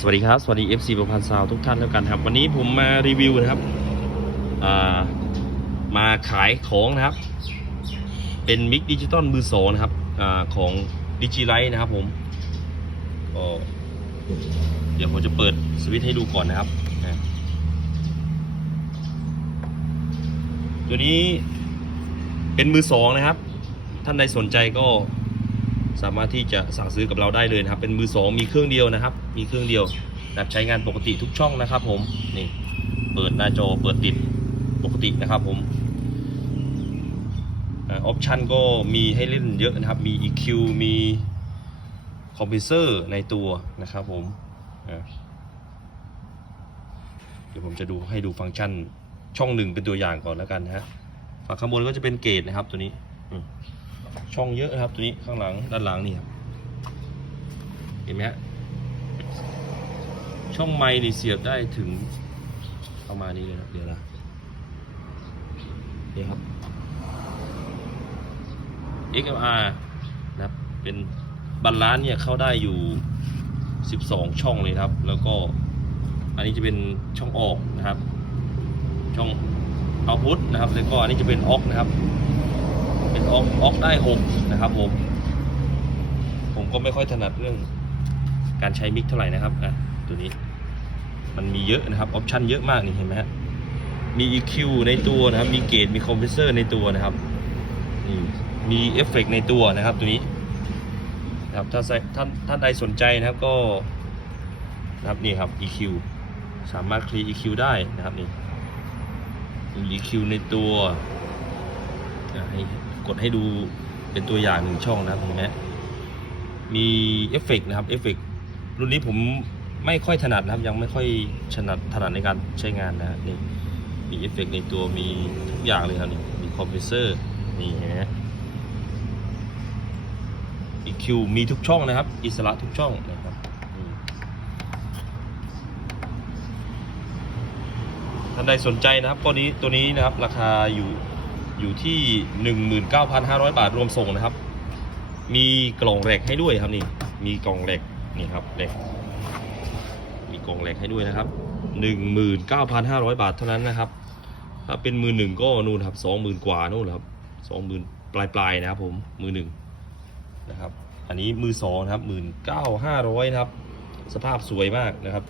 สวัสดีครับ สวัสดี FC ประพันธ์ซาวทุกท่านแล้วกันครับ วันนี้ผมมารีวิวนะครับามาขายของนะครับ เป็นมิกดิจิตอลมือสองนะครับอของดิจิไลท์นะครับผมก็เดี๋ยวผมจะเปิดสวิตช์ให้ดูก่อนนะครับ ตัวนี้เป็นมือสองนะครับ ท่านใดสนใจก็ สามารถที่จะสั่งซื้อกับเราได้เลยนะครับ เป็นมือสองมีเครื่องเดียวนะครับ มีเครื่องเดียวแบบใช้งานปกติทุกช่องนะครับ ผมนี่เปิดหน้าจอเปิดติดปกตินะครับ ผมออปชันก็มีให้เล่นเยอะนะครับ มี EQ มีคอมเพรสเซอร์ในตัวนะครับผมเดี๋ยวผมจะดูให้ดูฟังก์ชันช่องหนึ่งเป็นตัวอย่างก่อนแล้วกันนะฮะฝั่งข้างบนก็จะเป็นเกจนะครับตัวนี้อื ช่องเยอะนะครับ ตัวนี้ข้างหลังด้านหลังนี่ครับเห็นไหมฮะช่องไมค์นี่เสียบได้ถึงประมาณนี้เลยนะเดี๋ยวนะนี่ครับ XLR นะครับเป็นบัลลานเนี่ยเข้าได้อยู่ 12 ช่องเลยครับ แล้วก็อันนี้จะเป็นช่องออกนะครับ ช่องเอาพุทนะครับแล้วก็อันนี้จะเป็นออกนะครับ เป็นออกออกได้หกนะครับผม ผมก็ไม่ค่อยถนัดเรื่องการใช้มิกเท่าไหร่นะครับอะตัวนี้มันมีเยอะนะครับออปชันเยอะมากนี่เห็นไหมฮะมี EQ ในตัวนะครับมีเกจมีคอมเพรสเซอร์ในตัวนะครับนี่มีเอฟเฟกในตัวนะครับตัวนี้นะครับถ้าใส่ท่านท่านใดสนใจนะครับก็นะครับนี่ครับ EQ สามารถคลี EQ ได้นะครับนี่มี EQ ในตัวอะให้ กดให้ดูเป็นตัวอย่างหนึ่งช่องนะครับเห็นไหมมีเอฟเฟกต์นะครับเอฟเฟกต์รุ่นนี้ผมไม่ค่อยถนัดนะครับ ยังไม่ค่อยถนัดถนัดในการใช้งานนะนี่มีเอฟเฟกต์ในตัวมีทุกอย่างเลยครับนี่มีคอมเพรสเซอร์นี่เห็นไหม EQ มีทุกช่องนะครับ อิสระทุกช่องนะครับท่านใดสนใจนะครับตัวนี้ตัวนี้นะครับราคาอยู่ อยู่ที่ 19,500 บาทรวมส่งนะครับ มีกล่องแหลกให้ด้วยครับนี่ มีกล่องแหลกนี่ครับแหลกมีกล่องแหลกให้ด้วยนะครับ 19,500 บาทเท่านั้นนะครับ ถ้าเป็นมือหนึ่งก็นู่นครับ 20,000 กว่านู่นครับ 20,000 ปลายปลายๆนะครับผมมือหนึ่งนะครับ อันนี้มือสองครับ 19,500นะครับ สภาพสวยมากนะครับ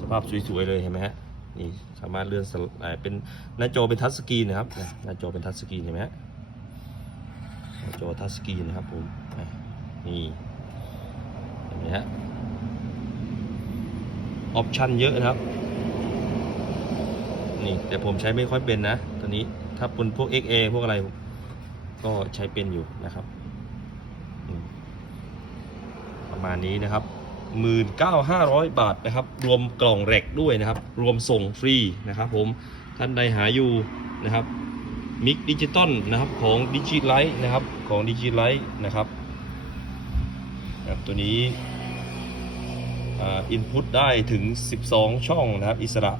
สภาพสวยๆเลยเห็นไหมฮะ นี่สามารถเลื่อนสลอ่าเป็นหน้าจอเป็นทัชสกรีนนะครับหน้าจอเป็นทัชสกรีนเห็นไหมฮะหน้าจอทัชสกรีนนะครับผมอะนี่เห็นไหมฮะออปชันเยอะนะครับนี่แต่ผมใช้ไม่ค่อยเป็นนะตัวนี้ถ้าเป็นพวก XA พวกอะไรก็ใช้เป็นอยู่นะครับ ประมาณนี้นะครับ 19,500 บาทนะครับ รวมกล่องแรกด้วยนะครับ รวมส่งฟรีนะครับผม ท่านใดหาอยู่นะครับ มิกดิจิตอลนะครับของดิจิไลท์นะครับของดิจิไลท์นะครับนะครับตัวนี้อินพุตได้ถึง 12 ช่องนะครับ อิสระ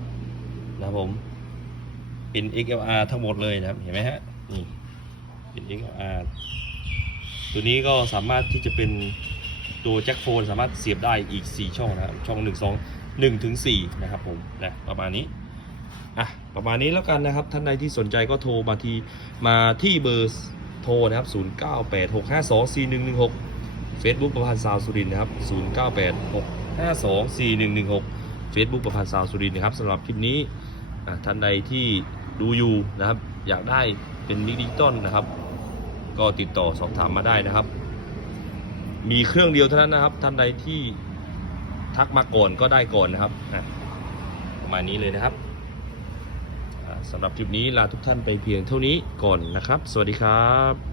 นะครับผม เป็น XLR ทั้งหมดเลยนะครับ เห็นไหมฮะ นี่ เป็น XLR ตัวนี้ก็สามารถที่จะเป็น ตัวแจ็คโฟนสามารถเสียบได้อีก 4 ช่องนะครับ ช่อง 1 2 1ถึง4นะครับผมนะประมาณนี้อะประมาณนี้แล้วกันนะครับ ท่านใดที่สนใจก็โทรมาทีมาที่เบอร์โทรนะครับ 0986524116 Facebook ประพันธ์ซาวสุรินนะครับ 0986524116 Facebook ประพันธ์ซาวสุรินนะครับสำหรับคลิปนี้อะท่านใดที่ดูอยู่นะครับ อยากได้เป็นมิกดิจิตอลนะครับ ก็ติดต่อสอบถามมาได้นะครับ มีเครื่องเดียวเท่านั้นนะครับ ท่านใดที่ทักมาก่อนก็ได้ก่อนนะครับประมาณนี้เลยนะครับสำหรับคลิปนี้ลาทุกท่านไปเพียงเท่านี้ก่อนนะครับ สวัสดีครับ